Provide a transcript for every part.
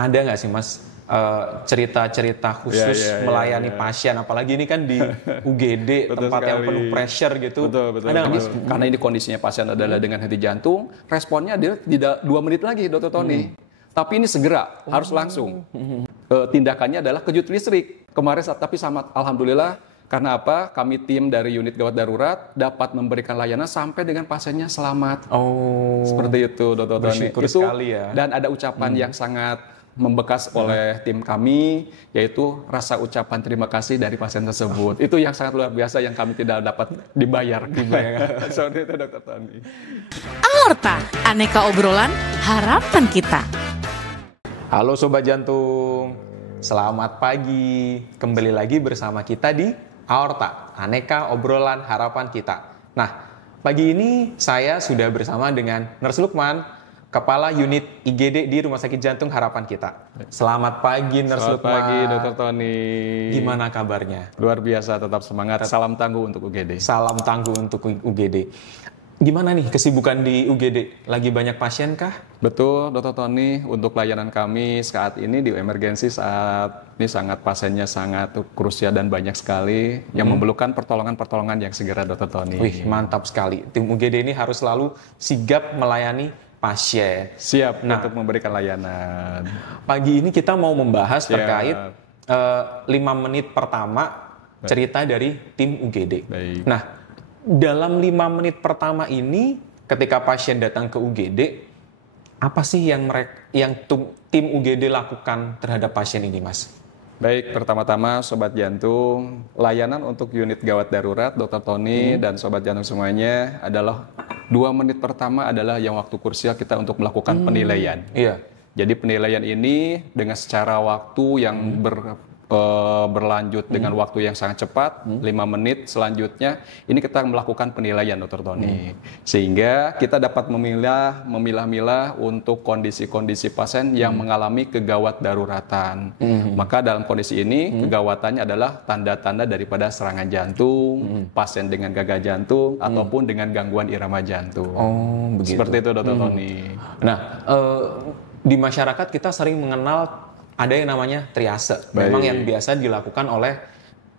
ada nggak sih Mas cerita-cerita khusus melayani pasien, apalagi ini kan di UGD tempat yang penuh pressure gitu. Betul. Ada nggak Mas? Karena ini kondisinya pasien adalah dengan henti jantung, responnya adalah tidak 2 menit lagi, Dr. Tony. Tapi ini segera, harus langsung. Tindakannya adalah kejut listrik. Kemarin tapi sama alhamdulillah, karena apa? Kami tim dari unit gawat darurat dapat memberikan layanan sampai dengan pasiennya selamat. Seperti itu, Dr. Tony. Bersyukur sekali ya. Dan ada ucapan yang sangat membekas oleh tim kami, yaitu rasa ucapan terima kasih dari pasien tersebut. Itu yang sangat luar biasa yang kami tidak dapat dibayar. Seperti itu, Dr. Tony. Aorta, aneka obrolan harapan kita. Halo Sobat Jantung, selamat pagi. Kembali lagi bersama kita di Aorta, aneka obrolan harapan kita. Nah, pagi ini saya sudah bersama dengan Nurse Lukman, Kepala Unit IGD di Rumah Sakit Jantung Harapan Kita. Selamat pagi Nurse Lukman. Selamat pagi Dr. Tony. Gimana kabarnya? Luar biasa, tetap semangat. Salam tangguh untuk UGD. Salam tangguh untuk UGD. Gimana nih kesibukan di UGD? Lagi banyak pasien kah? Betul, Dr. Tony. Untuk layanan kami saat ini di emergensi saat ini pasiennya sangat krusial dan banyak sekali yang memerlukan pertolongan yang segera, Dr. Tony. Wih, mantap sekali. Tim UGD ini harus selalu sigap melayani pasien. Siap untuk memberikan layanan. Pagi ini kita mau membahas terkait 5 menit pertama cerita dari tim UGD. Baik. Nah, dalam 5 menit pertama ini ketika pasien datang ke UGD, apa sih yang tim UGD lakukan terhadap pasien ini, Mas? Baik, pertama-tama Sobat Jantung, layanan untuk unit gawat darurat Dr. Tony dan Sobat Jantung semuanya adalah 2 menit pertama adalah yang waktu krusial kita untuk melakukan penilaian. Iya. Jadi penilaian ini dengan secara waktu yang berlanjut dengan waktu yang sangat cepat, 5 menit selanjutnya, ini kita melakukan penilaian, Dr. Tony. Sehingga kita dapat memilah-milah untuk kondisi-kondisi pasien yang mengalami kegawat daruratan. Maka dalam kondisi ini, kegawatannya adalah tanda-tanda daripada serangan jantung, pasien dengan gagal jantung, ataupun dengan gangguan irama jantung. Oh, begitu. Seperti itu, Dr. Tony. Nah, di masyarakat kita sering mengenal ada yang namanya triase. Baik. Memang yang biasa dilakukan oleh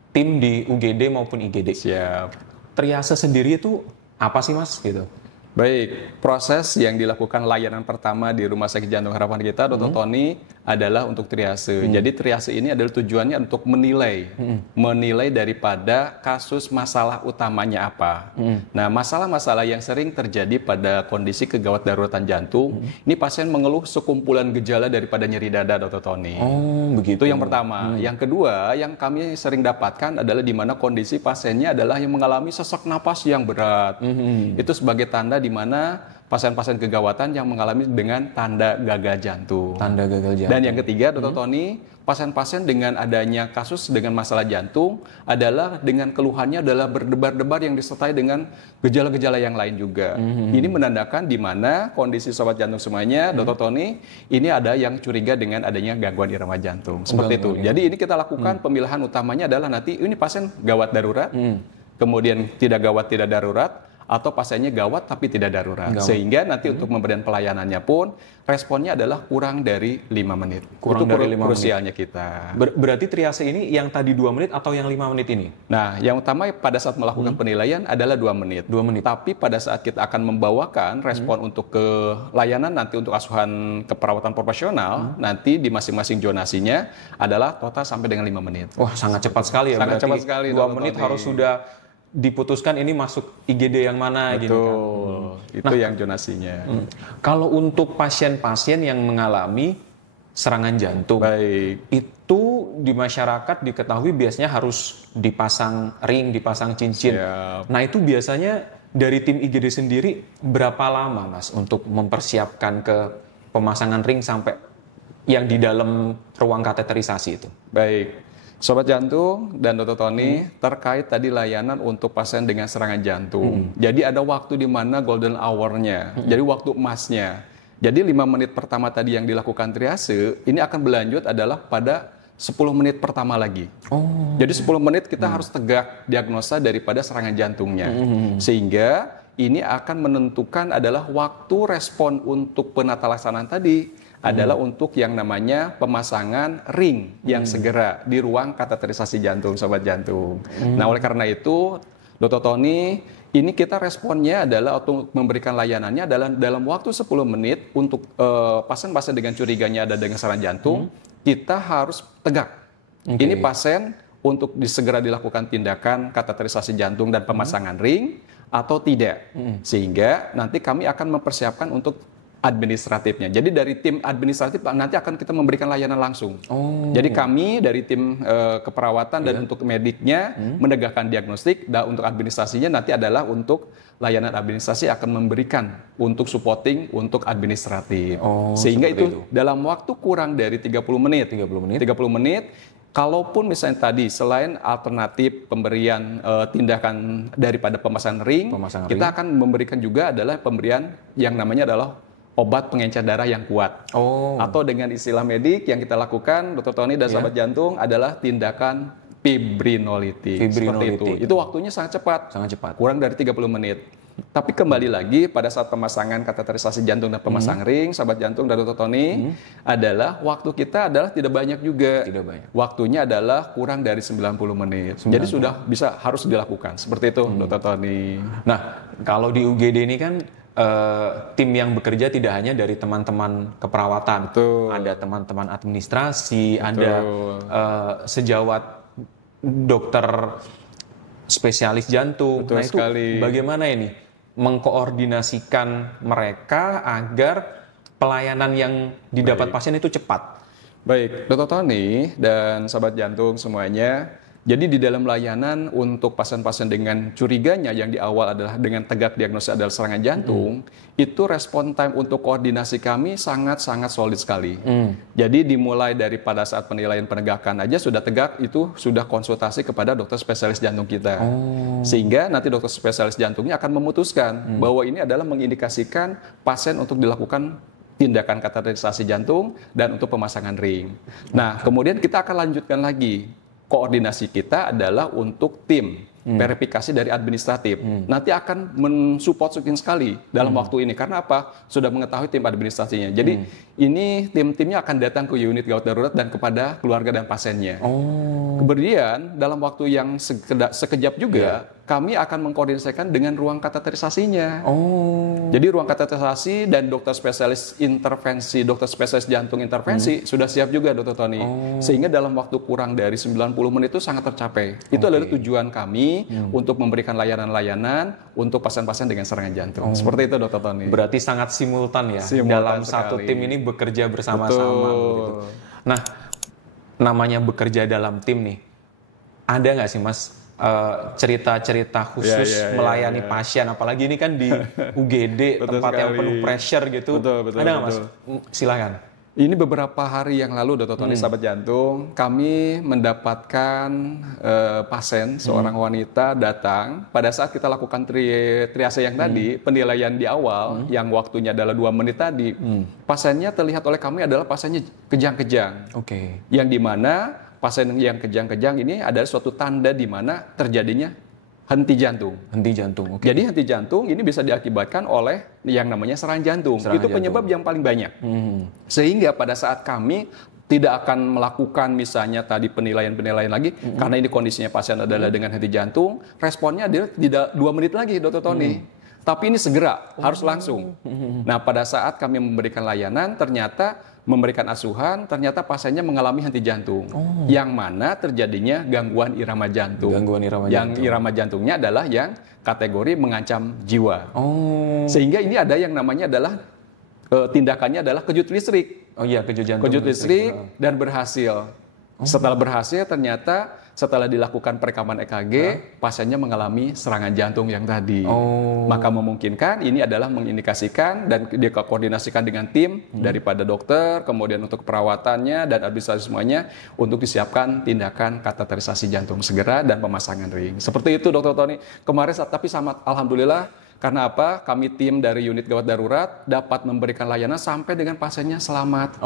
tim di UGD maupun IGD. Siap. Triase sendiri itu apa sih, Mas? Gitu. Baik, proses yang dilakukan layanan pertama di Rumah Sakit Jantung Harapan Kita, Dr. Tony, adalah untuk triase. Jadi triase ini adalah tujuannya untuk menilai daripada kasus masalah utamanya apa. Nah, masalah-masalah yang sering terjadi pada kondisi kegawat daruratan jantung, ini pasien mengeluh sekumpulan gejala daripada nyeri dada, Dr. Tony. Oh, begitu. Itu yang pertama. Yang kedua, yang kami sering dapatkan adalah di mana kondisi pasiennya adalah yang mengalami sesak napas yang berat. Itu sebagai tanda di mana pasien-pasien kegawatan yang mengalami dengan tanda gagal jantung. Tanda gagal jantung. Dan yang ketiga, Dr. Tony, pasien-pasien dengan adanya kasus dengan masalah jantung adalah dengan keluhannya adalah berdebar-debar yang disertai dengan gejala-gejala yang lain juga. Ini menandakan di mana kondisi sobat jantung semuanya, Dr. Tony, ini ada yang curiga dengan adanya gangguan irama jantung. Seperti itu. Jadi ini kita lakukan pemilahan utamanya adalah nanti ini pasien gawat darurat, kemudian tidak gawat tidak darurat, atau pasiennya gawat tapi tidak darurat. Sehingga nanti untuk pemberian pelayanannya pun responnya adalah kurang dari 5 menit. Kurang itu dari 5 krusialnya kita. Berarti triase ini yang tadi 2 menit atau yang 5 menit ini? Nah, yang utama pada saat melakukan penilaian adalah 2 menit. 2 menit. Tapi pada saat kita akan membawakan respon untuk ke layanan nanti untuk asuhan keperawatan profesional, nanti di masing-masing zonasinya adalah total sampai dengan 5 menit. Wah, sangat cepat sekali ya. Sangat berarti cepat sekali. 2 menit harus sudah diputuskan ini masuk IGD yang mana. Betul. Gini kan. Itu yang zonasinya. Kalau untuk pasien-pasien yang mengalami serangan jantung, Baik. itu di masyarakat diketahui biasanya harus dipasang ring, dipasang cincin. Siap. Nah, itu biasanya dari tim IGD sendiri berapa lama, Mas, untuk mempersiapkan ke pemasangan ring sampai yang di dalam ruang kateterisasi itu? Baik. Sobat Jantung dan Dr. Tony, terkait tadi layanan untuk pasien dengan serangan jantung. Jadi ada waktu di mana golden hour-nya, jadi waktu emasnya. Jadi 5 menit pertama tadi yang dilakukan triase, ini akan berlanjut adalah pada 10 menit pertama lagi. Jadi 10 menit kita harus tegak diagnosa daripada serangan jantungnya. Sehingga ini akan menentukan adalah waktu respon untuk penata laksanaan tadi adalah untuk yang namanya pemasangan ring yang segera di ruang kateterisasi jantung, sobat jantung. Nah, oleh karena itu, Dr. Tony, ini kita responnya adalah untuk memberikan layanannya adalah dalam waktu 10 menit untuk pasien-pasien dengan curiganya ada dengan serangan jantung, kita harus tegak. Ini pasien untuk segera dilakukan tindakan kateterisasi jantung dan pemasangan ring atau tidak. Sehingga nanti kami akan mempersiapkan untuk administratifnya. Jadi dari tim administratif nanti akan kita memberikan layanan langsung. Jadi kami dari tim keperawatan dan untuk mediknya menegakkan diagnostik, dan untuk administrasinya nanti adalah untuk layanan administrasi akan memberikan untuk supporting untuk administratif. Sehingga itu dalam waktu kurang dari 30 menit. 30 menit. Kalaupun misalnya tadi selain alternatif pemberian tindakan daripada pemasangan ring, kita akan memberikan juga adalah pemberian yang namanya adalah obat pengencer darah yang kuat. Atau dengan istilah medik yang kita lakukan, Dr. Tony dan sahabat jantung, adalah tindakan fibrinolitik. Seperti itu. Itu waktunya sangat cepat. Kurang dari 30 menit. Tapi kembali lagi pada saat pemasangan kateterisasi jantung dan pemasang ring, sahabat jantung dan Dr. Tony, adalah waktu kita adalah tidak banyak juga. Waktunya adalah kurang dari 90 menit. Jadi sudah bisa harus dilakukan. Seperti itu, Dr. Tony. Nah, kalau di UGD ini kan tim yang bekerja tidak hanya dari teman-teman keperawatan, ada teman-teman administrasi, ada sejawat dokter spesialis jantung. Nah itu bagaimana ini mengkoordinasikan mereka agar pelayanan yang didapat pasien itu cepat? Baik, Dr. Tony dan sahabat jantung semuanya. Jadi di dalam layanan untuk pasien-pasien dengan curiganya yang di awal adalah dengan tegak diagnosis adalah serangan jantung, itu respon time untuk koordinasi kami sangat-sangat solid sekali. Jadi dimulai dari pada saat penilaian penegakan aja sudah tegak, itu sudah konsultasi kepada dokter spesialis jantung kita. Sehingga nanti dokter spesialis jantungnya akan memutuskan bahwa ini adalah mengindikasikan pasien untuk dilakukan tindakan kateterisasi jantung dan untuk pemasangan ring. Nah, kemudian kita akan lanjutkan lagi. Koordinasi kita adalah untuk tim verifikasi dari administratif. Nanti akan mensupport sekali dalam waktu ini. Karena apa? Sudah mengetahui tim administrasinya. Jadi ini tim-timnya akan datang ke unit gawat darurat dan kepada keluarga dan pasiennya. Kemudian dalam waktu yang sekejap juga kami akan mengkoordinasikan dengan ruang kateterisasinya. Jadi ruang kateterisasi dan dokter spesialis intervensi, dokter spesialis jantung intervensi sudah siap juga, Dr. Tony. Sehingga dalam waktu kurang dari 90 menit itu sangat tercapai. Itu adalah tujuan kami untuk memberikan layanan-layanan untuk pasien-pasien dengan serangan jantung. Seperti itu, Dr. Tony. Berarti sangat simultan ya. Dalam satu tim ini bekerja bersama-sama. Gitu. Nah, namanya bekerja dalam tim nih. Ada nggak sih, Mas? Cerita-cerita khusus melayani pasien, apalagi ini kan di UGD tempat yang penuh pressure gitu. Ada nggak, Mas? Silakan. Ini beberapa hari yang lalu, Dr. Tony, sahabat jantung, kami mendapatkan pasien, seorang wanita datang pada saat kita lakukan triase yang tadi, penilaian di awal, yang waktunya adalah 2 menit tadi. Pasiennya terlihat oleh kami adalah pasiennya kejang-kejang. Yang dimana pasien yang kejang-kejang ini adalah suatu tanda di mana terjadinya henti jantung. Jadi henti jantung ini bisa diakibatkan oleh yang namanya serangan jantung. Itu penyebab yang paling banyak. Sehingga pada saat kami tidak akan melakukan misalnya tadi penilaian-penilaian lagi, karena ini kondisinya pasien adalah dengan henti jantung, responnya adalah tidak 2 menit lagi, Dr. Tony. Tapi ini segera, harus langsung. Nah, pada saat kami memberikan layanan, ternyata memberikan asuhan, ternyata pasiennya mengalami henti jantung. Yang mana terjadinya gangguan irama jantung. Yang irama jantungnya adalah yang kategori mengancam jiwa. Sehingga ini ada yang namanya adalah tindakannya adalah kejut listrik. Kejut listrik dan berhasil. Setelah berhasil ternyata setelah dilakukan perekaman EKG, pasiennya mengalami serangan jantung yang tadi. Maka memungkinkan ini adalah mengindikasikan dan dikoordinasikan dengan tim daripada dokter, kemudian untuk perawatannya dan administrasi semuanya untuk disiapkan tindakan kateterisasi jantung segera dan pemasangan ring. Seperti itu, Dr. Tony. Kemarin tapi sama alhamdulillah, karena apa? Kami tim dari unit gawat darurat dapat memberikan layanan sampai dengan pasiennya selamat.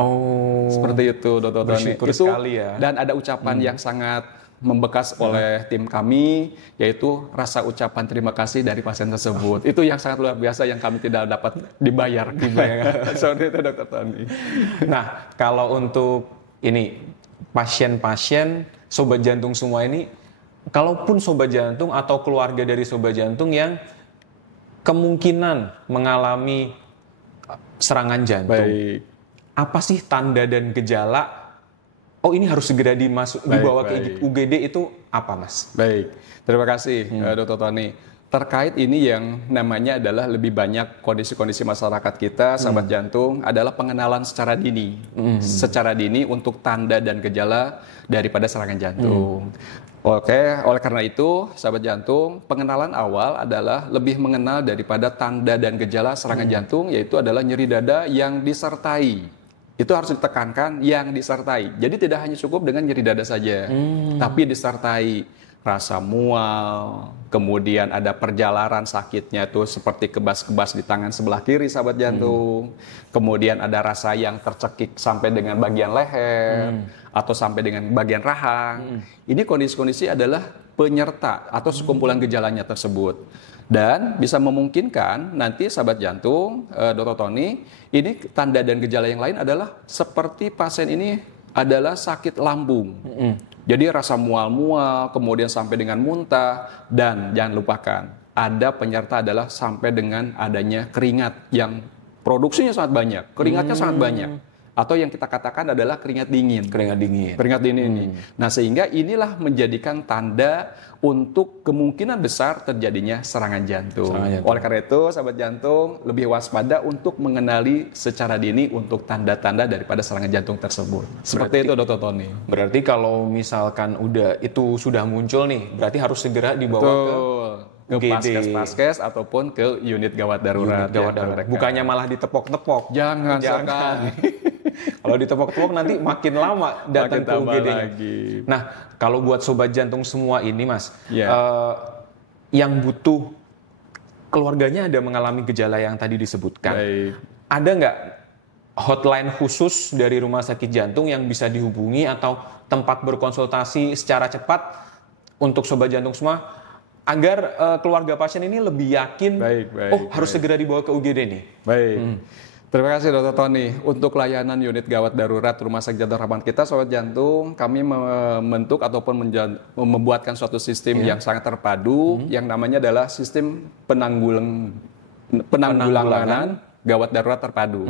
Seperti itu, Dr. Tony. Bersyukur sekali ya. Dan ada ucapan yang sangat membekas oleh tim kami, yaitu rasa ucapan terima kasih dari pasien tersebut. Itu yang sangat luar biasa yang kami tidak dapat dibayar. Seperti itu Dr. Tony. Nah, kalau untuk ini pasien-pasien sobat jantung semua ini, kalaupun sobat jantung atau keluarga dari sobat jantung yang kemungkinan mengalami serangan jantung, Baik. apa sih tanda dan gejala? Oh, ini harus segera dibawa ke UGD itu apa, Mas? Baik, terima kasih Dr. Tony. Terkait ini yang namanya adalah lebih banyak kondisi-kondisi masyarakat kita, sahabat jantung, adalah pengenalan secara dini. Secara dini untuk tanda dan gejala daripada serangan jantung. Oke, oleh karena itu, sahabat jantung, pengenalan awal adalah lebih mengenal daripada tanda dan gejala serangan jantung, yaitu adalah nyeri dada yang disertai. Itu harus ditekankan yang disertai. Jadi tidak hanya cukup dengan nyeri dada saja, tapi disertai rasa mual, kemudian ada perjalanan sakitnya itu seperti kebas-kebas di tangan sebelah kiri sahabat jantung, kemudian ada rasa yang tercekik sampai dengan bagian leher atau sampai dengan bagian rahang. Ini kondisi-kondisi adalah penyerta atau sekumpulan gejalanya tersebut. Dan bisa memungkinkan nanti sahabat jantung, Dr. Tony, ini tanda dan gejala yang lain adalah seperti pasien ini adalah sakit lambung. Jadi rasa mual-mual, kemudian sampai dengan muntah, dan jangan lupakan, ada penyerta adalah sampai dengan adanya keringat yang produksinya sangat banyak, keringatnya sangat banyak. Atau yang kita katakan adalah keringat dingin. Keringat dingin. Keringat dingin ini. Nah, sehingga inilah menjadikan tanda untuk kemungkinan besar terjadinya serangan jantung. Oleh karena itu, sahabat jantung lebih waspada untuk mengenali secara dini untuk tanda-tanda daripada serangan jantung tersebut. Seperti itu, Dr. Tony. Berarti kalau misalkan itu sudah muncul nih, berarti harus segera dibawa ke paskes ataupun ke unit gawat darurat. Bukannya malah ditepok-tepok. Jangan. Kalau ditepok-tepok nanti makin lama datang ke UGD. Nah, kalau buat sobat jantung semua ini, Mas, yang butuh keluarganya ada mengalami gejala yang tadi disebutkan. Ada nggak hotline khusus dari rumah sakit jantung yang bisa dihubungi atau tempat berkonsultasi secara cepat untuk sobat jantung semua agar keluarga pasien ini lebih yakin harus segera dibawa ke UGD nih? Terima kasih Dr. Tony. Untuk layanan unit gawat darurat Rumah Sakit Jantung Harapan Kita, sobat jantung, kami membentuk ataupun membuatkan suatu sistem yang sangat terpadu yang namanya adalah sistem penanggulangan gawat darurat terpadu.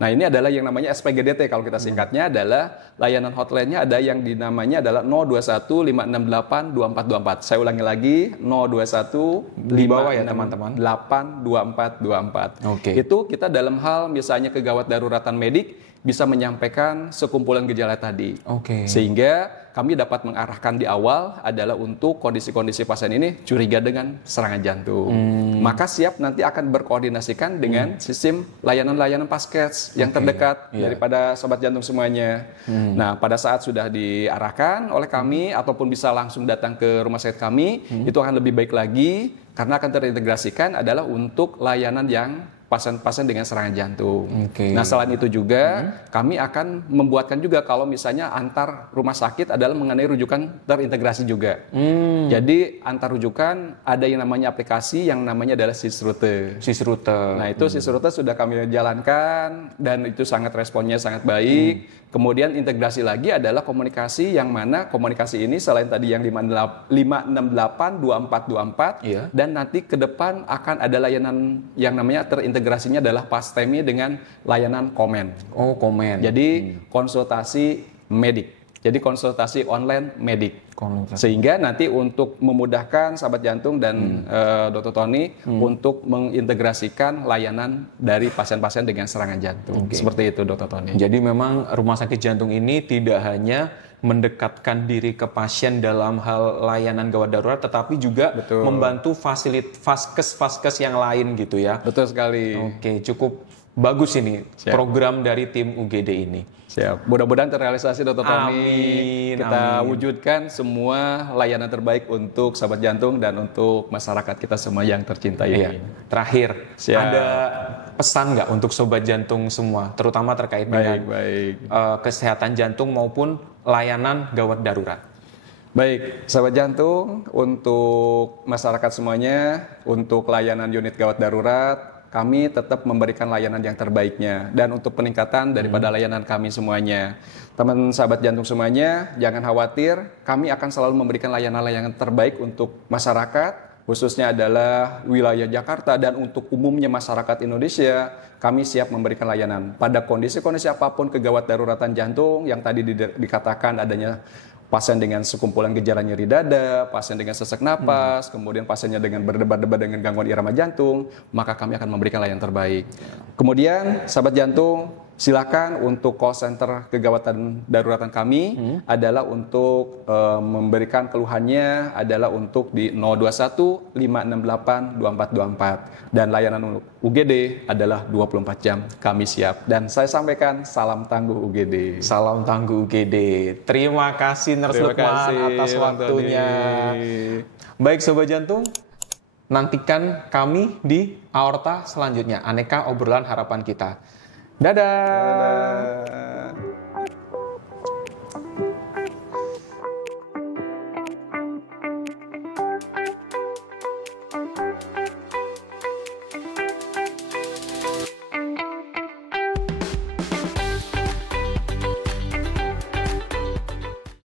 Nah, ini adalah yang namanya SPGDT, kalau kita singkatnya adalah layanan hotline-nya ada yang dinamanya adalah 021 568 2424. Saya ulangi lagi, 021 di bawah ya teman-teman, 8 2424. Itu kita dalam hal misalnya kegawat daruratan medik bisa menyampaikan sekumpulan gejala tadi. Sehingga kami dapat mengarahkan di awal adalah untuk kondisi-kondisi pasien ini curiga dengan serangan jantung. Maka siap nanti akan berkoordinasikan dengan sistem layanan-layanan paskes yang terdekat daripada sobat jantung semuanya. Nah, pada saat sudah diarahkan oleh kami ataupun bisa langsung datang ke rumah sakit kami, itu akan lebih baik lagi karena akan terintegrasikan adalah untuk layanan yang pasien-pasien dengan serangan jantung. Nah, selain itu juga kami akan membuatkan juga kalau misalnya antar rumah sakit adalah mengenai rujukan terintegrasi juga. Jadi antar rujukan ada yang namanya aplikasi yang namanya adalah Sysrute. Nah, itu Sysrute sudah kami jalankan dan itu sangat responnya sangat baik. Kemudian integrasi lagi adalah komunikasi yang mana komunikasi ini selain tadi yang 568 2424 dan nanti ke depan akan ada layanan yang namanya terintegrasinya adalah Pastemi dengan layanan komen. Jadi konsultasi medik. Jadi konsultasi online medik. Sehingga nanti untuk memudahkan sahabat jantung dan Dr. Tony untuk mengintegrasikan layanan dari pasien-pasien dengan serangan jantung. Seperti itu Dr. Tony. Jadi memang rumah sakit jantung ini tidak hanya mendekatkan diri ke pasien dalam hal layanan gawat darurat, tetapi juga membantu vaskes yang lain gitu ya. Betul sekali. Cukup bagus ini program dari tim UGD ini. Siap. Mudah-mudahan terrealisasi Dr. Tony. Kita wujudkan semua layanan terbaik untuk sahabat jantung dan untuk masyarakat kita semua yang tercinta ini. Terakhir, ada pesan nggak untuk sobat jantung semua, terutama terkait dengan kesehatan jantung maupun layanan gawat darurat? Baik, sahabat jantung, untuk masyarakat semuanya, untuk layanan unit gawat darurat, kami tetap memberikan layanan yang terbaiknya. Dan untuk peningkatan daripada layanan kami semuanya. Teman sahabat jantung semuanya, jangan khawatir, kami akan selalu memberikan layanan-layanan terbaik untuk masyarakat, khususnya adalah wilayah Jakarta, dan untuk umumnya masyarakat Indonesia, kami siap memberikan layanan. Pada kondisi-kondisi apapun kegawat daruratan jantung yang tadi dikatakan adanya pasien dengan sekumpulan gejala nyeri dada, pasien dengan sesak napas, kemudian pasiennya dengan berdebar-debar dengan gangguan irama jantung, maka kami akan memberikan layanan terbaik. Kemudian, sahabat jantung, silakan untuk call center kegawatan daruratan kami adalah untuk memberikan keluhannya adalah untuk di 021 568 2424 dan layanan UGD adalah 24 jam kami siap. Dan saya sampaikan salam tangguh UGD. Salam tangguh UGD. Terima kasih Nurse Lukman atas waktunya. Baik Sobat Jantung, nantikan kami di Aorta selanjutnya, Aneka Obrolan Harapan Kita. Dadah. Dadah.